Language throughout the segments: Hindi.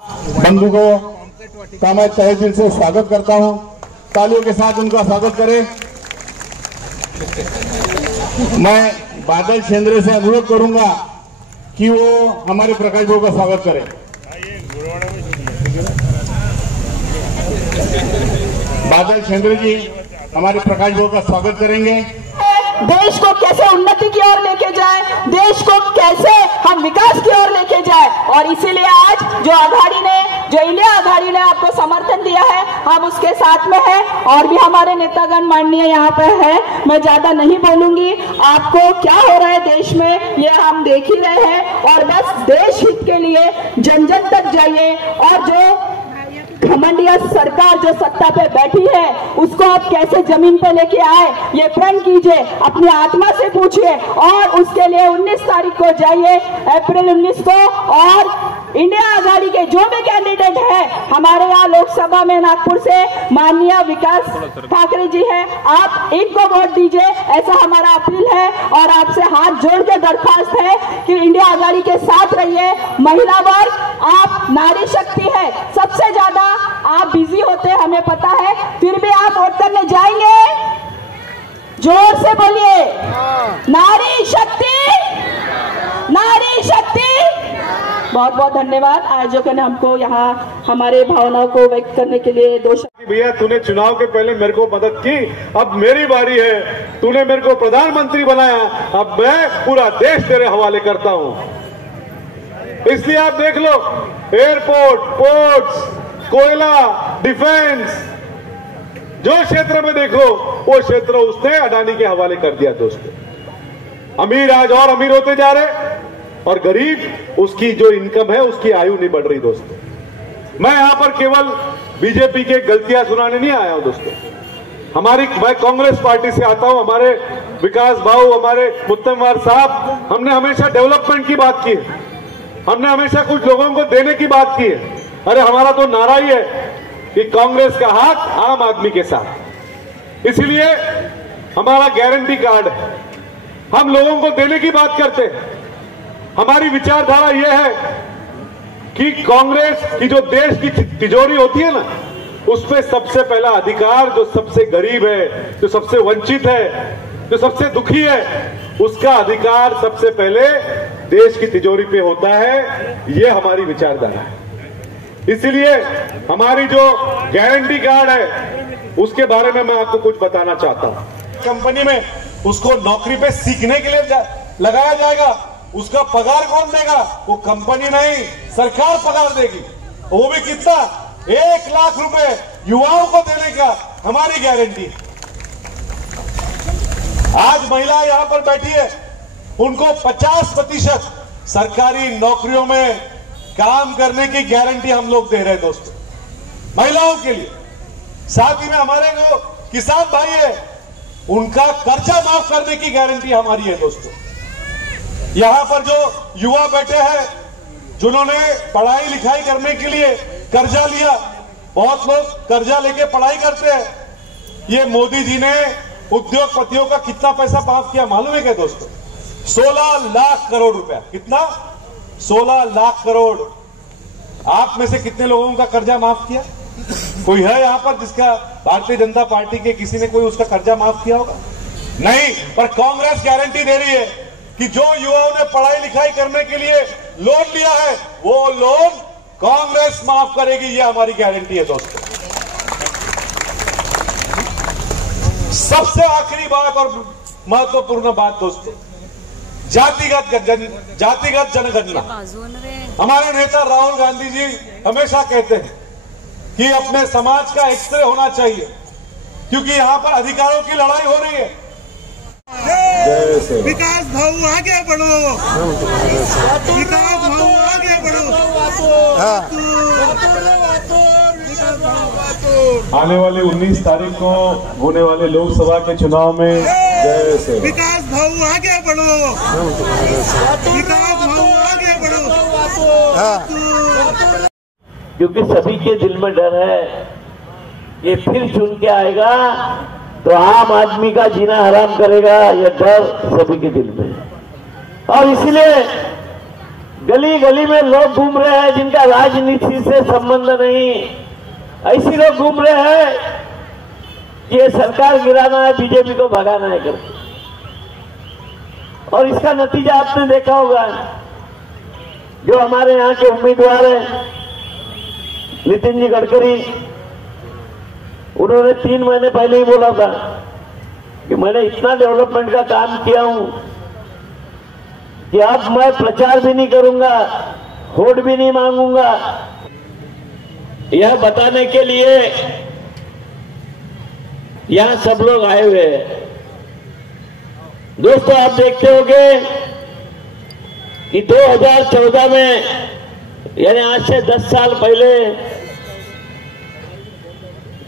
बंधु को का मैं तहे दिल से स्वागत करता हूं। तालियों के साथ उनका स्वागत करें। मैं बादल शेंद्रे से अनुरोध करूंगा कि वो हमारे प्रकाश बाबू का स्वागत करें। बादल शेंद्रे जी हमारे प्रकाश बाबू का स्वागत करेंगे। देश को कैसे उन्नति की ओर लेके जाए, देश को कैसे हम विकास की ओर लेके जाए, और इसीलिए आज जो इंडिया आघाड़ी ने आपको समर्थन दिया है, हम उसके साथ में हैं। और भी हमारे नेतागण माननीय यहाँ पे है, मैं ज्यादा नहीं बोलूंगी। आपको क्या हो रहा है देश में ये हम देख ही रहे हैं, और बस देश हित के लिए जन जन तक जाइए, और जो घमंडिया सरकार जो सत्ता पे बैठी है उसको आप कैसे जमीन पे लेके आए ये प्रण कीजिए, अपनी आत्मा से पूछिए, और उसके लिए 19 तारीख को जाइए, अप्रैल 19 को। और इंडिया आघाड़ी के जो भी कैंडिडेट है हमारे यहाँ लोकसभा में नागपुर से माननीय विकास ठाकरे जी है, आप इनको वोट दीजिए, ऐसा हमारा अपील है। और आपसे हाथ जोड़ के दरख्वास्त है कि इंडिया आघाड़ी के साथ रहिए। महिला वर्ग, आप नारी शक्ति है, सबसे ज्यादा आप बिजी होते हैं हमें पता है, फिर भी आप वोट करने जाएंगे। जोर से बोलिए, नारी शक्ति, नारी शक्ति। बहुत बहुत धन्यवाद आयोजकों ने हमको यहाँ हमारे भावनाओं को व्यक्त करने के लिए दो शब्द। भैया तूने चुनाव के पहले मेरे को मदद की, अब मेरी बारी है, तूने मेरे को प्रधानमंत्री बनाया, अब मैं पूरा देश तेरे हवाले करता हूँ। इसलिए आप देख लो, एयरपोर्ट, पोर्ट्स, कोयला, डिफेंस, जो क्षेत्र में देखो वो क्षेत्र उसने अडानी के हवाले कर दिया। दोस्तों, अमीर आज और अमीर होते जा रहे, और गरीब उसकी जो इनकम है उसकी आयु नहीं बढ़ रही। दोस्तों, मैं यहां पर केवल बीजेपी के गलतियां सुनाने नहीं आया हूं। दोस्तों, मैं कांग्रेस पार्टी से आता हूं। हमारे विकास भाऊ, हमारे मुत्तमवार साहब, हमने हमेशा डेवलपमेंट की बात की है, हमने हमेशा कुछ लोगों को देने की बात की है। अरे हमारा तो नारा ही है कि कांग्रेस का हाथ आम आदमी के साथ, इसलिए हमारा गारंटी कार्ड है, हम लोगों को देने की बात करते हैं। हमारी विचारधारा यह है कि कांग्रेस की जो देश की तिजोरी होती है ना, उस पर सबसे पहला अधिकार जो सबसे गरीब है, जो सबसे वंचित है, जो सबसे दुखी है, उसका अधिकार सबसे पहले देश की तिजोरी पे होता है। ये हमारी विचारधारा है। इसीलिए हमारी जो गारंटी कार्ड है उसके बारे में मैं आपको कुछ बताना चाहता हूं। कंपनी में उसको नौकरी पे सीखने के लिए लगाया जाएगा, उसका पगार कौन देगा? वो कंपनी नहीं, सरकार पगार देगी। वो भी कितना? 1 लाख रुपए युवाओं को देने का हमारी गारंटी। आज महिला यहां पर बैठी है, उनको 50% सरकारी नौकरियों में काम करने की गारंटी हम लोग दे रहे हैं। दोस्तों, महिलाओं के लिए। साथ ही में हमारे जो किसान भाई है उनका कर्जा माफ करने की गारंटी हमारी है। दोस्तों, यहां पर जो युवा बैठे हैं जिन्होंने पढ़ाई लिखाई करने के लिए कर्जा लिया, बहुत लोग कर्जा लेके पढ़ाई करते हैं, ये मोदी जी ने उद्योगपतियों का कितना पैसा माफ किया मालूम है क्या? दोस्तों, 16 लाख करोड़ रुपया। कितना? 16 लाख करोड़। आप में से कितने लोगों का कर्जा माफ किया? कोई है यहां पर जिसका भारतीय जनता पार्टी के किसी ने कोई उसका कर्जा माफ किया होगा? नहीं। पर कांग्रेस गारंटी दे रही है कि जो युवाओं ने पढ़ाई लिखाई करने के लिए लोन लिया है वो लोन कांग्रेस माफ करेगी। ये हमारी गारंटी है। दोस्तों, सबसे आखिरी बात और महत्वपूर्ण बात दोस्तों, जातिगत जनगणना। हमारे नेता राहुल गांधी जी हमेशा कहते हैं कि अपने समाज का एक्सरे होना चाहिए, क्योंकि यहाँ पर अधिकारों की लड़ाई हो रही है। विकास भाऊ आगे बढ़ो, विकास भाऊ आगे बढ़ो। आने वाले 19 तारीख को होने वाले लोकसभा के चुनाव में विकास भाऊ आगे बढ़ो, विकास भाऊ आगे बढ़ो। क्योंकि सभी के दिल में डर है, ये फिर चुन के आएगा तो आम आदमी का जीना हराम करेगा, यह डर सभी के दिल में है। और इसलिए गली गली में लोग घूम रहे हैं जिनका राजनीति से संबंध नहीं, ऐसे लोग घूम रहे हैं कि ये सरकार गिराना है, बीजेपी को भगाना है करके। और इसका नतीजा आपने देखा होगा, जो हमारे यहाँ के उम्मीदवार हैं नितिन जी गडकरी, उन्होंने 3 महीने पहले ही बोला था कि मैंने इतना डेवलपमेंट का काम किया हूं कि अब मैं प्रचार भी नहीं करूंगा, वोट भी नहीं मांगूंगा। यह बताने के लिए यहां सब लोग आए हुए हैं। दोस्तों, आप देखते होंगे कि 2014 में, यानी आज से 10 साल पहले,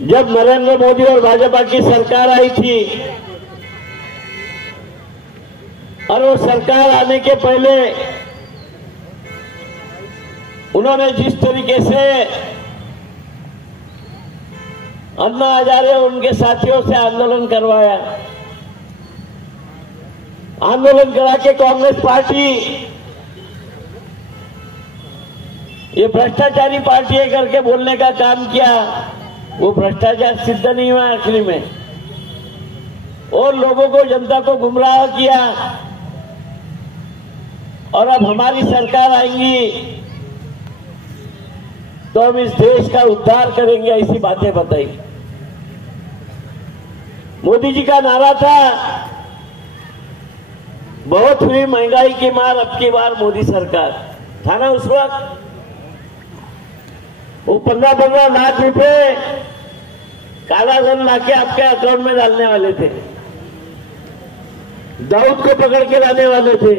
जब नरेंद्र मोदी और भाजपा की सरकार आई थी, और वो सरकार आने के पहले उन्होंने जिस तरीके से अन्ना हजारे और उनके साथियों से आंदोलन करवाया, आंदोलन करा के कांग्रेस पार्टी ये भ्रष्टाचारी पार्टी है करके बोलने का काम किया, वो भ्रष्टाचार सिद्ध नहीं हुआ आखिरी में, और लोगों को, जनता को गुमराह किया। और अब हमारी सरकार आएंगी तो हम इस देश का उद्धार करेंगे, ऐसी बातें बताई। मोदी जी का नारा था, बहुत हुई महंगाई की मार, अब की बार मोदी सरकार, था ना उस वक्त? वो 15-15 लाख रुपए काला धन लाके आपके अकाउंट में डालने वाले थे, दाऊद को पकड़ के लाने वाले थे।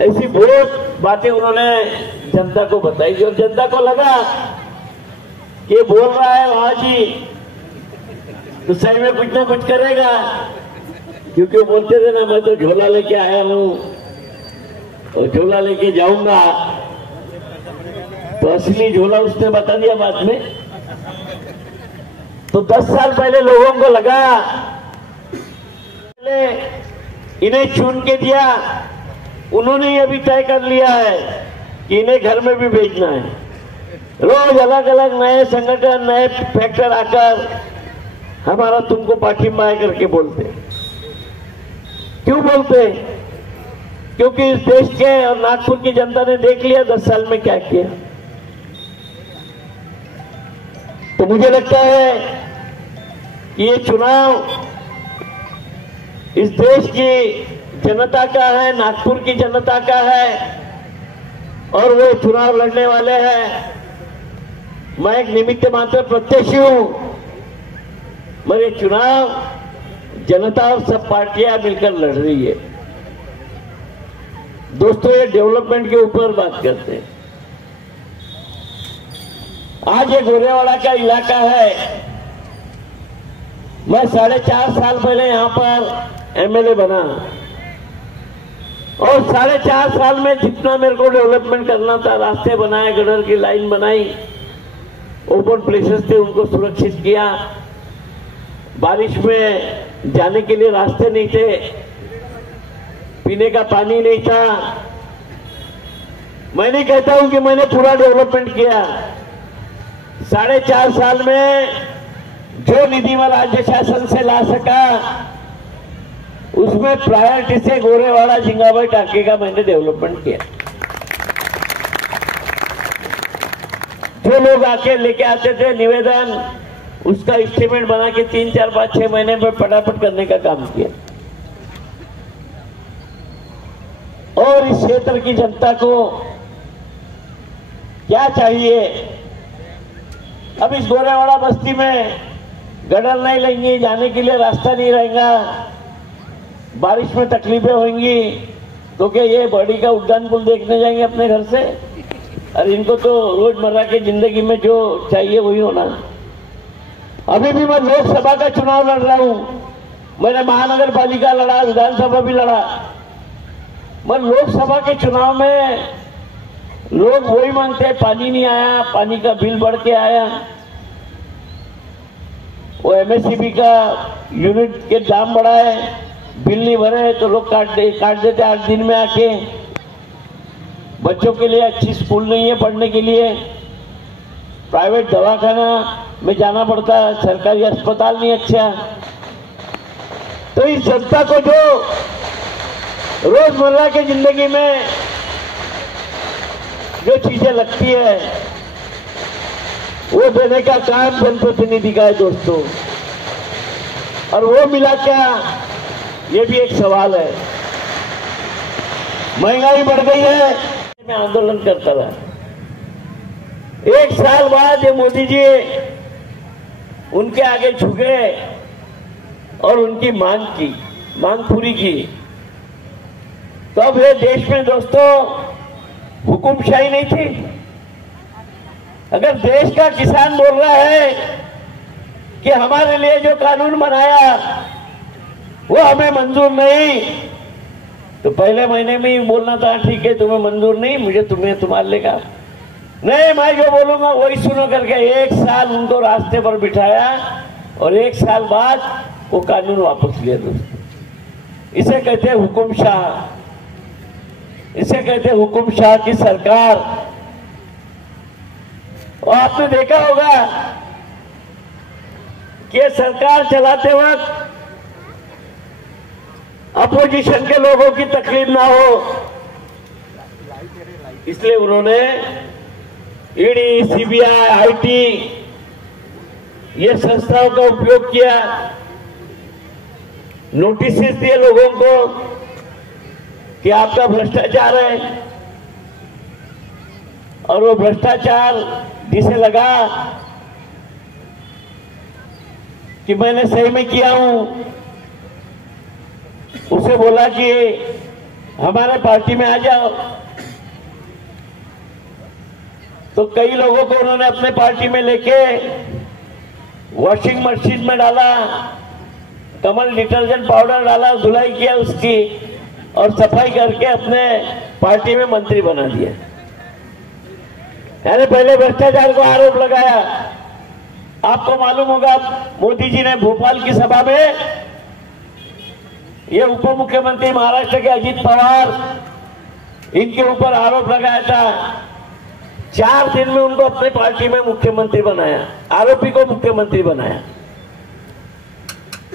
ऐसी बहुत बातें उन्होंने जनता को बताई, और जनता को लगा कि बोल रहा है वहां जी तो सही में कुछ ना कुछ करेगा, क्योंकि वो बोलते थे ना, मैं तो झोला लेके आया हूं और झोला लेके जाऊंगा। तो असली झोला उसने बता दिया बाद में। तो 10 साल पहले लोगों को लगा, इन्हें चुन के दिया, उन्होंने ये भी तय कर लिया है कि इन्हें घर में भी भेजना है। रोज अलग अलग नए संगठन, नए फैक्टर आकर हमारा तुमको पाठिंबा है करके बोलते। क्यों बोलते? क्योंकि इस देश के और नागपुर की जनता ने देख लिया 10 साल में क्या किया। तो मुझे लगता है कि ये चुनाव इस देश की जनता का है, नागपुर की जनता का है, और वो चुनाव लड़ने वाले हैं। मैं एक निमित्त मात्र प्रत्याशी हूं, मगर ये चुनाव जनता और सब पार्टियां मिलकर लड़ रही है। दोस्तों, ये डेवलपमेंट के ऊपर बात करते हैं। आज ये गोरेवाड़ा का इलाका है। मैं 4.5 साल पहले यहां पर एमएलए बना, और 4.5 साल में जितना मेरे को डेवलपमेंट करना था, रास्ते बनाए, गटर की लाइन बनाई, ओपन प्लेसेस थे उनको सुरक्षित किया, बारिश में जाने के लिए रास्ते नहीं थे, पीने का पानी नहीं था। मैं नहीं कहता हूं कि मैंने पूरा डेवलपमेंट किया। 4.5 साल में जो निधि मैं राज्य शासन से ला सका, उसमें प्रायोरिटी से गोरेवाड़ा झिंगाबाई टाके का मैंने डेवलपमेंट किया। जो लोग आके लेके आते थे निवेदन, उसका एस्टीमेट बना के 3, 4, 5, 6 महीने में फटाफट करने का काम किया। और इस क्षेत्र की जनता को क्या चाहिए? अब इस गोरेवाड़ा बस्ती में गटर नहीं लेंगे, जाने के लिए रास्ता नहीं रहेगा, बारिश में तकलीफें होंगी, तो क्या ये बॉडी का उद्यान पुल देखने जाएंगे अपने घर से? और इनको तो रोजमर्रा की जिंदगी में जो चाहिए वही होना। अभी भी मैं लोकसभा का चुनाव लड़ रहा हूं, मैंने महानगर पालिका लड़ा, विधानसभा भी लड़ा। मैं लोकसभा के चुनाव में लोग वही मांगते हैं, पानी नहीं आया, पानी का बिल बढ़ के आया, वो एमएससीबी का यूनिट के दाम बढ़ा है, बिल नहीं भरे तो लोग काट देते 8 दिन में आके। बच्चों के लिए अच्छी स्कूल नहीं है पढ़ने के लिए, प्राइवेट दवाखाना में जाना पड़ता है, सरकारी अस्पताल नहीं अच्छा। तो इस जनता को जो रोजमर्रा की जिंदगी में जो चीजें लगती है वो देने का काम जनप्रतिनिधि का है दोस्तों। और वो मिला क्या, ये भी एक सवाल है। महंगाई बढ़ गई है, मैं आंदोलन करता रहा। 1 साल बाद ये मोदी जी उनके आगे झुके और उनकी मांग पूरी की। तो अब ये देश में दोस्तों हुकुमशाही नहीं थी। अगर देश का किसान बोल रहा है कि हमारे लिए जो कानून बनाया वो हमें मंजूर नहीं, तो पहले महीने में ही बोलना था ठीक है तुम्हें मंजूर नहीं, मुझे तुम्हारे लिए काम नहीं, मैं जो बोलूंगा वही सुनो करके 1 साल उनको रास्ते पर बिठाया और 1 साल बाद वो कानून वापस लिया दोस्तों। इसे कहते हैं हुकुमशाह, इसे कहते हैं हुकुमशाह की सरकार। और आपने देखा होगा कि सरकार चलाते वक्त अपोजिशन के लोगों की तकलीफ ना हो, इसलिए उन्होंने ईडी, सीबीआई, आईटी ये संस्थाओं का उपयोग किया, नोटिस दिए लोगों को कि आपका भ्रष्टाचार है। और वो भ्रष्टाचार जिसे लगा कि मैंने सही में किया हूं, उसे बोला कि हमारे पार्टी में आ जाओ। तो कई लोगों को उन्होंने अपने पार्टी में लेके वॉशिंग मशीन में डाला, कमल डिटर्जेंट पाउडर डाला, धुलाई किया उसकी और सफाई करके अपने पार्टी में मंत्री बना दिया। यानी पहले भ्रष्टाचार को आरोप लगाया। आपको मालूम होगा मोदी जी ने भोपाल की सभा में ये उप मुख्यमंत्री महाराष्ट्र के अजीत पवार, इनके ऊपर आरोप लगाया था। 4 दिन में उनको अपनी पार्टी में मुख्यमंत्री बनाया, आरोपी को मुख्यमंत्री बनाया।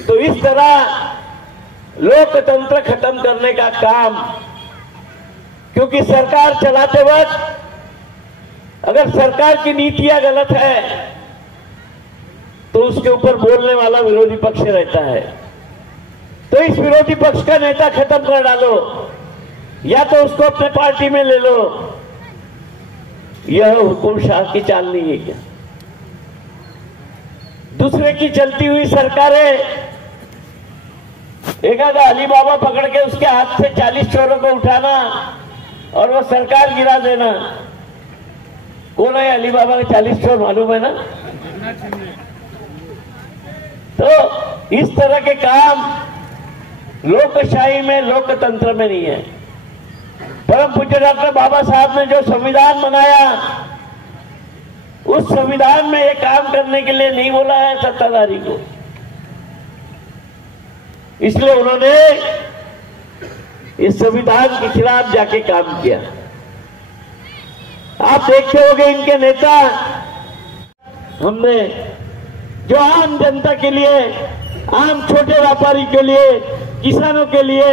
तो इस तरह लोकतंत्र खत्म करने का काम, क्योंकि सरकार चलाते वक्त अगर सरकार की नीतियां गलत है तो उसके ऊपर बोलने वाला विरोधी पक्ष रहता है। तो इस विरोधी पक्ष का नेता खत्म कर डालो या तो उसको अपने पार्टी में ले लो। यह हुकुमशाह की चाल नहीं है क्या? दूसरे की चलती हुई सरकारें, एक आधा अली बाबा पकड़ के उसके हाथ से 40 चोरों को उठाना और वो सरकार गिरा देना। कौन है अली बाबा के 40 चोर, मालूम है ना? तो इस तरह के काम लोकशाही में, लोकतंत्र में नहीं है। परम पूज्य डॉक्टर बाबा साहब ने जो संविधान बनाया, उस संविधान में ये काम करने के लिए नहीं बोला है सत्ताधारी को। इसलिए उन्होंने इस संविधान के खिलाफ जाके काम किया। आप देखते होंगे इनके नेता, हमने जो आम जनता के लिए, आम छोटे व्यापारी के लिए, किसानों के लिए,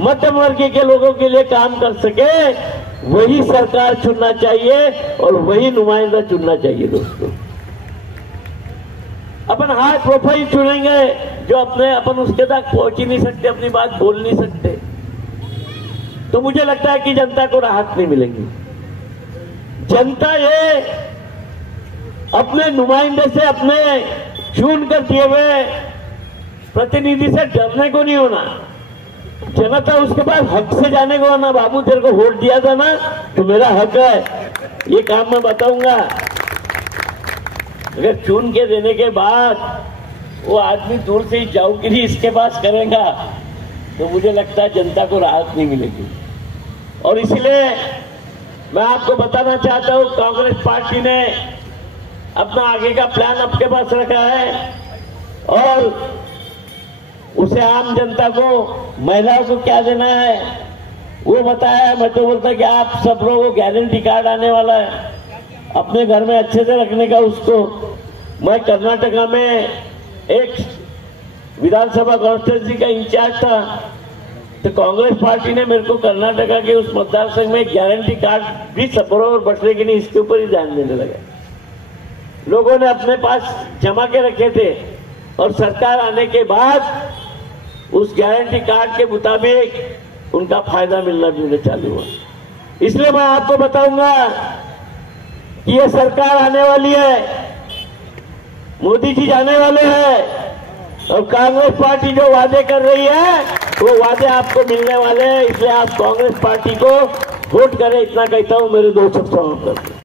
मध्यम वर्गीय के लोगों के लिए काम कर सके, वही सरकार चुनना चाहिए और वही नुमाइंदा चुनना चाहिए दोस्तों। अपन हाई प्रोफाइल चुनेंगे जो अपन उसके तक पहुंच ही नहीं सकते, अपनी बात बोल नहीं सकते, तो मुझे लगता है कि जनता को राहत नहीं मिलेगी। जनता ये अपने नुमाइंदे से, अपने चुन कर दिए हुए प्रतिनिधि से डरने को नहीं होना। जनता उसके पास हक से जाने को होना। बाबू तेरे को वोट दिया था ना, तो मेरा हक है, ये काम मैं बताऊंगा। अगर चुन के देने के बाद वो आदमी दूर से ही जाऊगिरी इसके पास करेगा, तो मुझे लगता है जनता को राहत नहीं मिलेगी। और इसलिए मैं आपको बताना चाहता हूं, कांग्रेस पार्टी ने अपना आगे का प्लान आपके पास रखा है और उसे आम जनता को, महिलाओं को क्या देना है, वो बताया, मैं तो बोलता कि आप सब लोगों को गारंटी कार्ड आने वाला है, अपने घर में अच्छे से रखने का उसको। मैं कर्नाटका में एक विधानसभा कॉन्स्टिट्यूंसी का इंचार्ज था, तो कांग्रेस पार्टी ने मेरे को कर्नाटका के उस मतदार संघ में गारंटी कार्ड भी बराबर बटने के लिए इसके ऊपर ही ध्यान देने लगा। लोगों ने अपने पास जमा के रखे थे और सरकार आने के बाद उस गारंटी कार्ड के मुताबिक उनका फायदा मिलना भी चालू हुआ। इसलिए मैं आपको बताऊंगा कि ये सरकार आने वाली है, मोदी जी जाने वाले हैं और कांग्रेस पार्टी जो वादे कर रही है वो वादे आपको मिलने वाले हैं। इसलिए आप कांग्रेस पार्टी को वोट करें, इतना कहता हूं मेरे 2 शब्द समाप्त करते हैं।